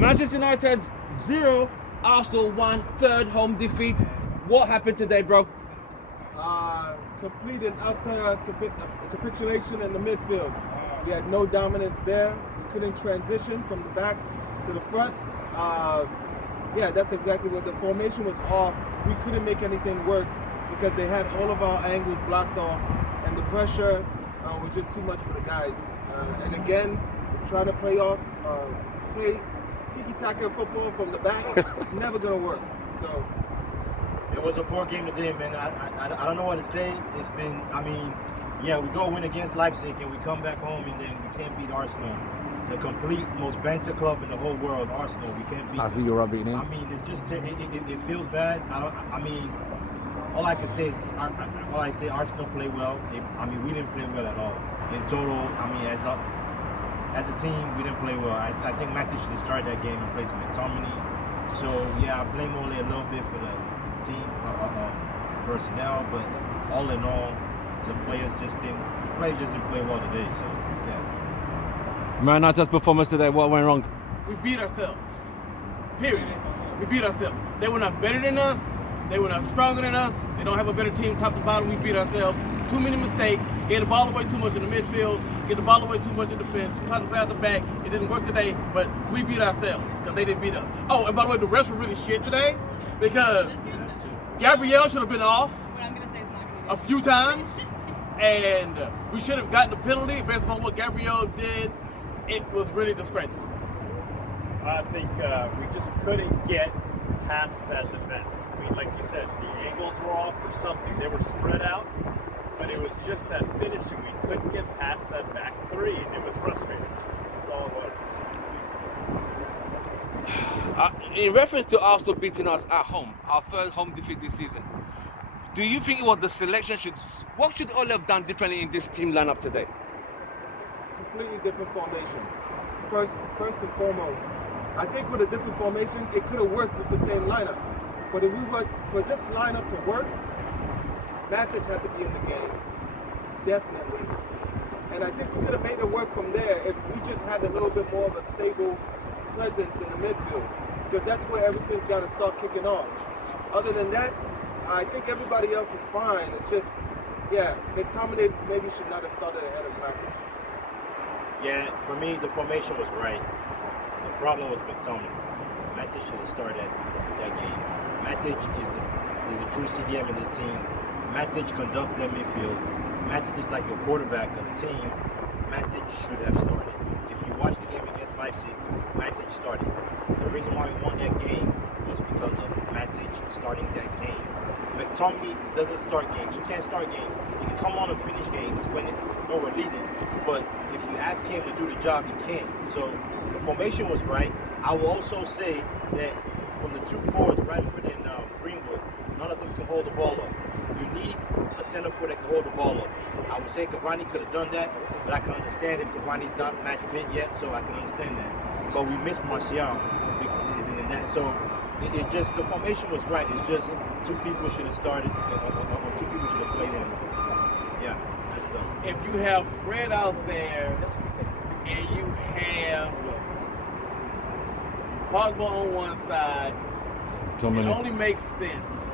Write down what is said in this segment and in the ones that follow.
Manchester United 0, Arsenal 1, third home defeat. What happened today, bro? Complete and utter capitulation in the midfield. We had no dominance there. We couldn't transition from the back to the front. Yeah, that's exactly what the formation was off. We couldn't make anything work because they had all of our angles blocked off, and the pressure was just too much for the guys. And again, trying to play tiki-taka football from the back is never going to work. So it was a poor game today, man. I don't know what to say. It's been, yeah, we go win against Leipzig and we come back home and then we can't beat Arsenal. The complete most banter club in the whole world, Arsenal. We can't beat. I see you're rubbing in. It's just it feels bad. All I can say is Arsenal play well. We didn't play well at all. In total, as a team, we didn't play well. I think Matic should have started that game in place of McTominay. So yeah, I blame Ole a little bit for the team personnel, but all in all, the players just didn't play well today. So yeah. Man United's performance today, what went wrong? We beat ourselves. Period. We beat ourselves. They were not better than us. They were not stronger than us. They don't have a better team top to bottom. We beat ourselves. Too many mistakes. Get the ball away too much in the midfield. Get the ball away too much in defense. Try to play out the back. It didn't work today, but we beat ourselves because they didn't beat us. Oh, and by the way, the refs were really shit today because Gabriel should have been off a few times, and we should have gotten the penalty based upon what Gabriel did. It was really disgraceful. I think we just couldn't get past that defense. Like you said, the angles were off or something. They were spread out, but it was just that finishing. We couldn't get past that back three, and it was frustrating. That's all it was. In reference to Arsenal beating us at home, our third home defeat this season, do you think it was the selection? What should Ole have done differently in this team lineup today? Completely different formation. First and foremost, I think with a different formation, it could have worked with the same lineup. But if we were for this lineup to work, Matic had to be in the game, definitely. And I think we could have made it work from there if we just had a little bit more of a stable presence in the midfield, because that's where everything's got to start kicking off. Other than that, I think everybody else is fine. It's just, yeah, McTominay maybe should not have started ahead of Matic. Yeah, for me, the formation was right. The problem was McTominay. Matic should have started that game. Matic is a true CDM in this team. Matic conducts their midfield. Matic is like your quarterback of the team. Matic should have started. If you watch the game against Leipzig, Matic started. The reason why we won that game was because of Matic starting that game. McTominay doesn't start games. He can't start games. He can come on and finish games when we're leading. But if you ask him to do the job, he can't. So the formation was right. I will also say that from the two forwards, Rashford and Greenwood, none of them can hold the ball up. You need a center forward that can hold the ball up. I would say Cavani could have done that, but I can understand if Cavani's not match fit yet, so I can understand that. But we missed Martial, isn't in that. So it just, the formation was right. It's just two people should have started, or two people should have played in. Yeah, that's dumb. If you have Fred out there and you have Pogba on one side, it only makes sense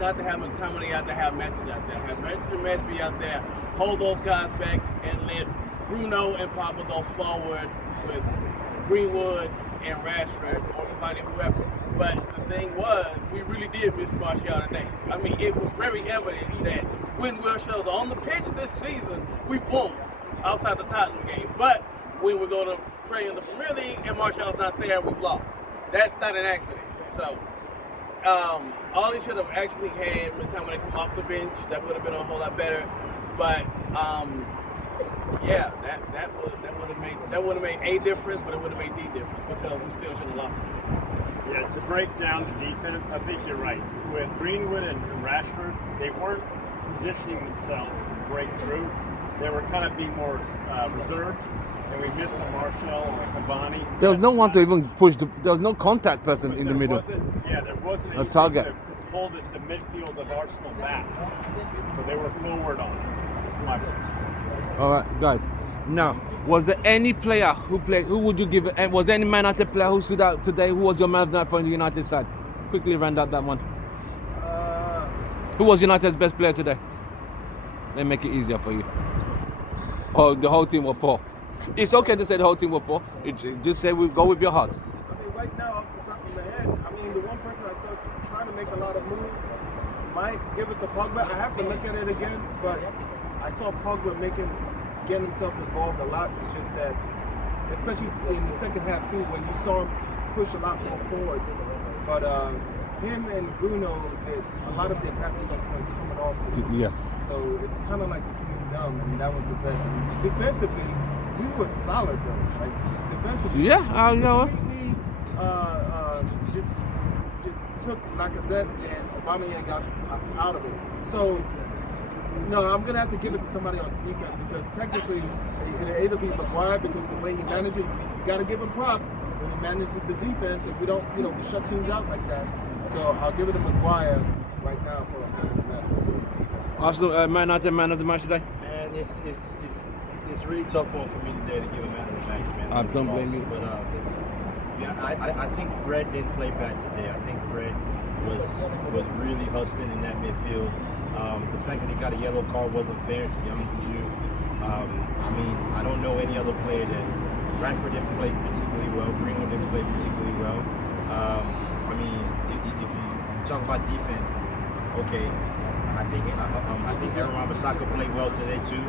not to have McTominay out there, have Matic out there, have Matic be out there, hold those guys back, and let Bruno and Pogba go forward with Greenwood and Rashford or Cavani, whoever. But the thing was, we really did miss Martial today. I mean, it was very evident that when Martial's on the pitch this season, we won outside the Tottenham game. But when we're going to play in the Premier League and Martial's not there, we've lost. That's not an accident. So, all they should have actually had McTominay come off the bench. That would have been a whole lot better. But yeah, that would have made a difference, but it would have made the difference because we still should have lost it. Yeah, to break down the defense, I think you're right. With Greenwood and Rashford, they weren't positioning themselves to break through. They were kind of being more reserved, and we missed the Martial or Cavani. There was no one to even push. There was no contact person in the middle. There wasn't a target to pull the midfield of Arsenal back. So they were forward on us. That's my position. All right, guys. No. Was there any player who played? Who would you give? And was there any Man United player who stood out today? Who was your man of the night from the United side? Quickly round out that one. Who was United's best player today? Let me make it easier for you. Oh, the whole team were poor. It's okay to say the whole team were poor. Just say we go with your heart. I mean, right now, off the top of my head, I mean, the one person I saw trying to make a lot of moves, might give it to Pogba. I have to look at it again, but I saw Pogba getting himself involved a lot. It's just that, especially in the second half too, when you saw him push a lot more forward. But him and Bruno, a lot of their passes just went coming off to them. Yes. So it's kind of like between them, and that was the best. And defensively, we were solid though. Like defensively, Yeah, you know. completely just took Lacazette and Aubameyang out of it. So no, I'm gonna have to give it to somebody on the defense because technically it'll either be Maguire because the way he manages, you gotta give him props when he manages the defense, and we don't, we shut teams out like that. So I'll give it to Maguire right now for a man of the match. Arsenal, Man United man of the match today. Man, it's a really tough one for me today to give a man of the match, man. I don't blame you. But yeah, I think Fred didn't play bad today. I think Fred was really hustling in that midfield. The fact that he got a yellow card wasn't fair, to be honest with you. I mean, I don't know any other player that Rashford didn't play particularly well. Greenwood didn't play particularly well. I mean, if you talk about defense, okay, I think Aaron Wan-Bissaka played well today too,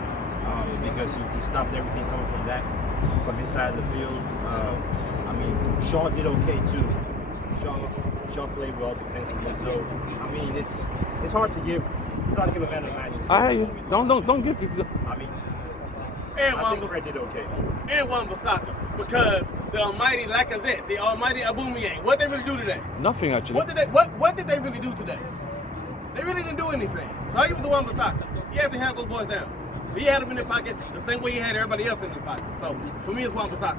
because he stopped everything coming from his side of the field. I mean, Shaw did okay too. Shaw played well defensively. So I mean, it's hard to give a man of the match. I hear you. Don't give people. I mean, And I think Fred did okay. And Wan-Bissaka, because the almighty Lacazette, the almighty Aubameyang, what they really do today? Nothing actually. What did they really do today? They really didn't do anything. So I give it to Wan-Bissaka. He had to have those boys down. He had them in his pocket the same way he had everybody else in his pocket. So for me, it's Wan-Bissaka.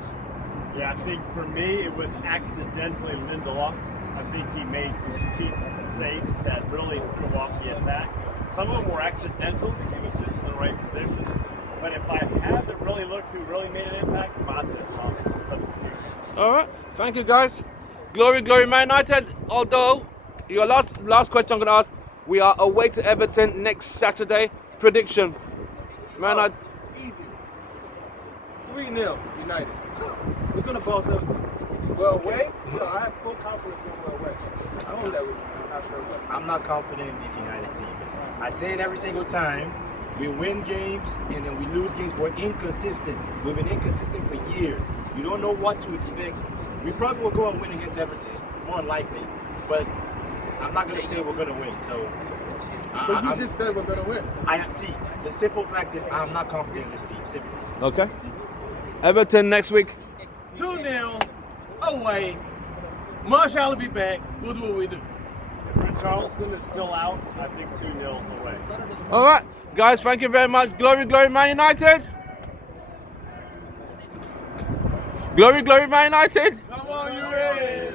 Yeah, I think for me it was accidentally Lindelof. I think he made some key saves that really threw off the attack. Some of them were accidental. He was just in the right position. But if I had to really look who really made an impact, Matic on the substitution. All right. Thank you, guys. Glory, Man United. Although your last question I'm gonna ask, we are away to Everton next Saturday. Prediction, Man United. Easy. 3-0 United. We're gonna boss Everton. We're away. I have full confidence when we're away. I own that. I'm not sure. I'm not confident in this United team. I say it every single time. We win games and then we lose games. We're inconsistent. We've been inconsistent for years. You don't know what to expect. We probably will go and win against Everton, more likely. But I'm not going to say we're going to win. So, But you just said we're gonna win. I see. The simple fact is I'm not confident in this team. Simple. Okay. Everton next week. 2-0 away. Marshall will be back. We'll do what we do. If Richarlison is still out, I think 2-0 away. All right, guys. Thank you very much. Glory, Man United. Glory, Man United. Come on, you ready?